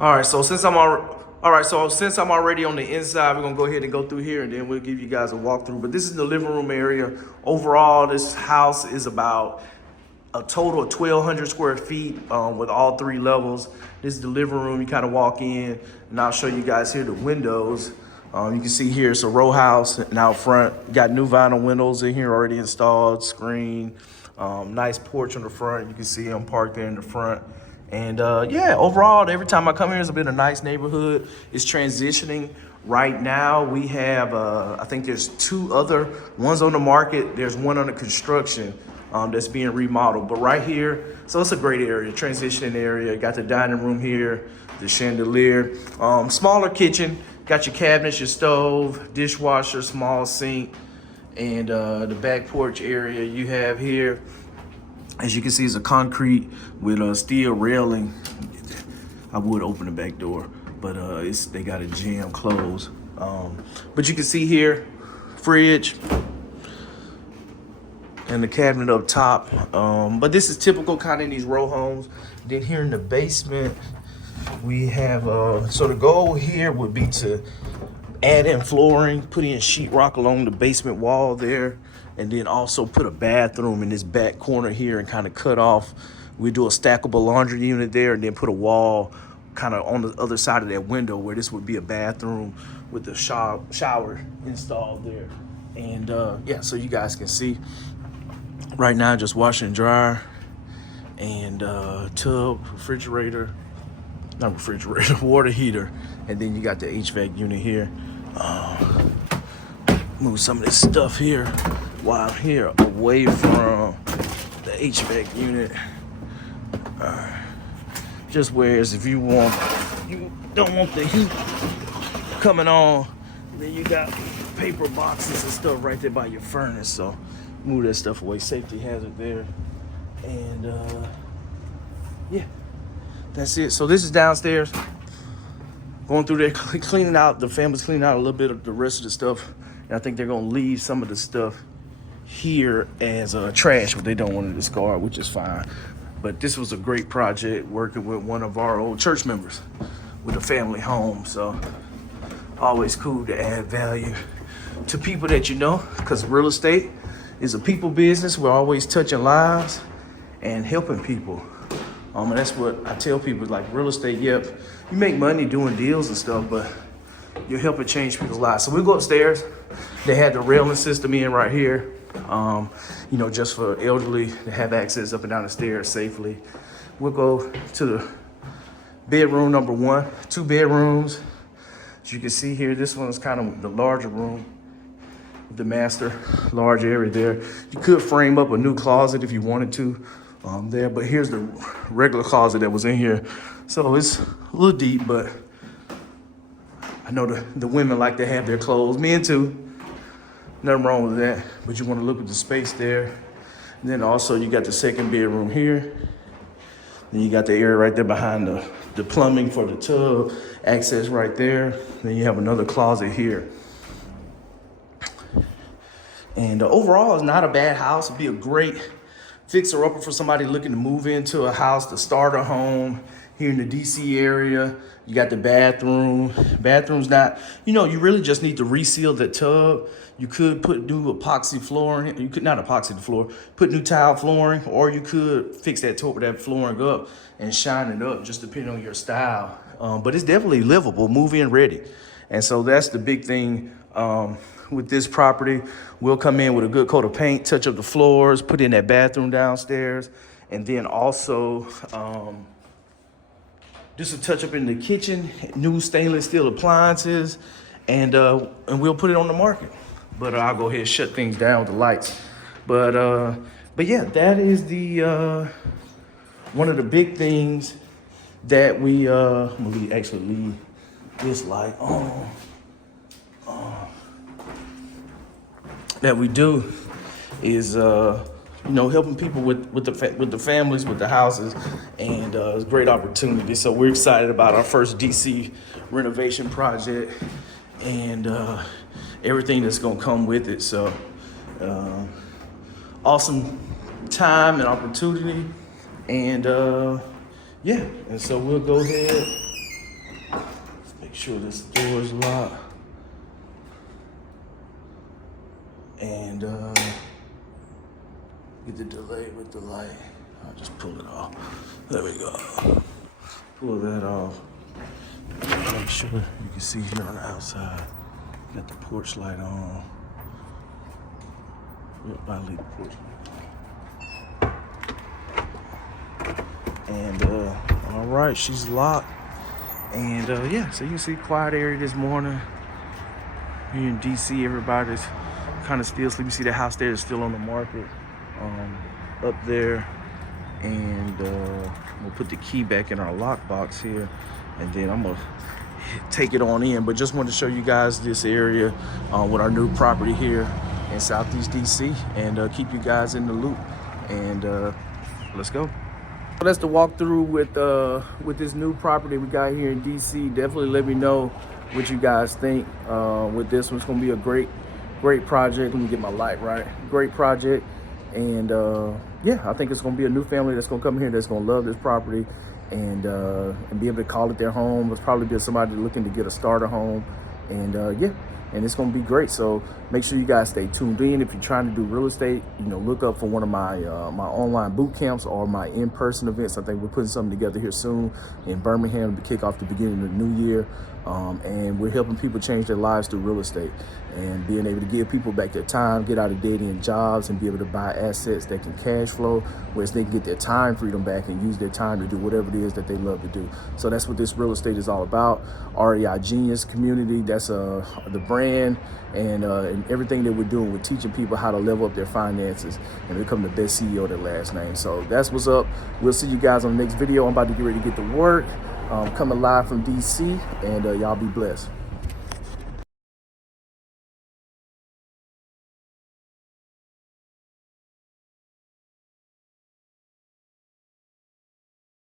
All right, so since I'm already on the inside, we're gonna go ahead and go through here, and then we'll give you guys a walkthrough. But this is the living room area. Overall, this house is about a total of 1,200 square feet with all three levels. This is the living room. You kind of walk in, and I'll show you guys here the windows. You can see here it's a row house, and out front, you got new vinyl windows in here already installed, screen, nice porch on the front. You can see them parked there in the front. And yeah, overall, every time I come here, it's been a nice neighborhood. It's transitioning. Right now, we have, I think there's two other ones on the market. There's one under construction that's being remodeled. But right here, so it's a great area, transitioning area. Got the dining room here, the chandelier, smaller kitchen. Got your cabinets, your stove, dishwasher, small sink, and the back porch area you have here. As you can see, it's a concrete with a steel railing. I would open the back door, but they got a jam closed. But you can see here, fridge and the cabinet up top. But this is typical kind of in these row homes. Then here in the basement, we have, so the goal here would be to add in flooring, put in sheetrock along the basement wall there, and then also put a bathroom in this back corner here and kind of cut off. We do a stackable laundry unit there and then put a wall kind of on the other side of that window where this would be a bathroom with the shower installed there. And yeah, so you guys can see right now, just washer and dryer and tub, water heater. And then you got the HVAC unit here. Move some of this stuff here while I'm here away from the HVAC unit. Just whereas if you don't want the heat coming on, then you got paper boxes and stuff right there by your furnace. So move that stuff away, safety hazard there. And yeah, that's it. So this is downstairs. Going through there, cleaning out, the family's cleaning out a little bit of the rest of the stuff. And I think they're gonna leave some of the stuff here as trash, but they don't want to discard, which is fine. But this was a great project working with one of our old church members with a family home. So always cool to add value to people that you know, because real estate is a people business. We're always touching lives and helping people. And that's what I tell people, like real estate, yep, you make money doing deals and stuff, but you're helping change people's lives. So we go upstairs. They had the railing system in right here, you know, just for elderly to have access up and down the stairs safely. We'll go to the bedroom number one, 2 bedrooms. As you can see here, this one is kind of the larger room, the master, large area there. You could frame up a new closet if you wanted to there, but here's the regular closet that was in here. So it's a little deep, but I know the women like to have their clothes, men too. Nothing wrong with that, but you want to look at the space there. And then also you got the second bedroom here. Then you got the area right there behind the plumbing for the tub, access right there. Then you have another closet here. And overall, it's not a bad house. It'd be a great fixer-upper for somebody looking to move into a house, to start a home here in the DC area. You got the bathroom. Bathroom's not, you know, you really just need to reseal the tub. You could put new epoxy flooring. You could not epoxy the floor, put new tile flooring, or you could fix that flooring up and shine it up, just depending on your style. But it's definitely livable, move-in ready. And so that's the big thing with this property. We'll come in with a good coat of paint, touch up the floors, put in that bathroom downstairs, and then also do some touch up in the kitchen, new stainless steel appliances, and we'll put it on the market. But I'll go ahead and shut things down with the lights. But yeah, that is the one of the big things that we I'm gonna actually leave this light on. That we do is you know, helping people with the families, with the houses, and it's a great opportunity. So we're excited about our first DC renovation project and everything that's gonna come with it. So awesome time and opportunity, and yeah, and so we'll go ahead Let's make sure this door is locked. And get the delay with the light. I'll just pull it off. There we go. Pull that off. Make sure you can see here on the outside. Got the porch light on. Yep, I leave the porch light on. And all right, she's locked. And yeah, so you can see quiet area this morning. Here in DC, everybody's kind of still sleeping. You see the house there is still on the market up there. And we'll put the key back in our lockbox here, and then I'm gonna take it on in. But just wanted to show you guys this area with our new property here in Southeast DC, and keep you guys in the loop. And let's go. So that's the walkthrough with this new property we got here in DC. Definitely let me know what you guys think with this one. It's gonna be a great project. Let me get my light right. Great project. And yeah, I think it's gonna be a new family that's gonna come here that's gonna love this property and be able to call it their home. It's probably be somebody looking to get a starter home, and yeah, and it's gonna be great. So make sure you guys stay tuned in. If you're trying to do real estate, you know, look up for one of my my online boot camps or my in-person events. I think we're putting something together here soon in Birmingham to kick off the beginning of the new year. And we're helping people change their lives through real estate and being able to give people back their time, get out of dead-end jobs, and be able to buy assets that can cash flow, whereas they can get their time freedom back and use their time to do whatever it is that they love to do. So that's what this real estate is all about. REI Genius Community, that's the brand, and everything that we're doing, we're teaching people how to level up their finances and become the best CEO of their last name. So that's what's up. We'll see you guys on the next video. I'm about to get ready to get to work. Coming live from DC, and y'all be blessed.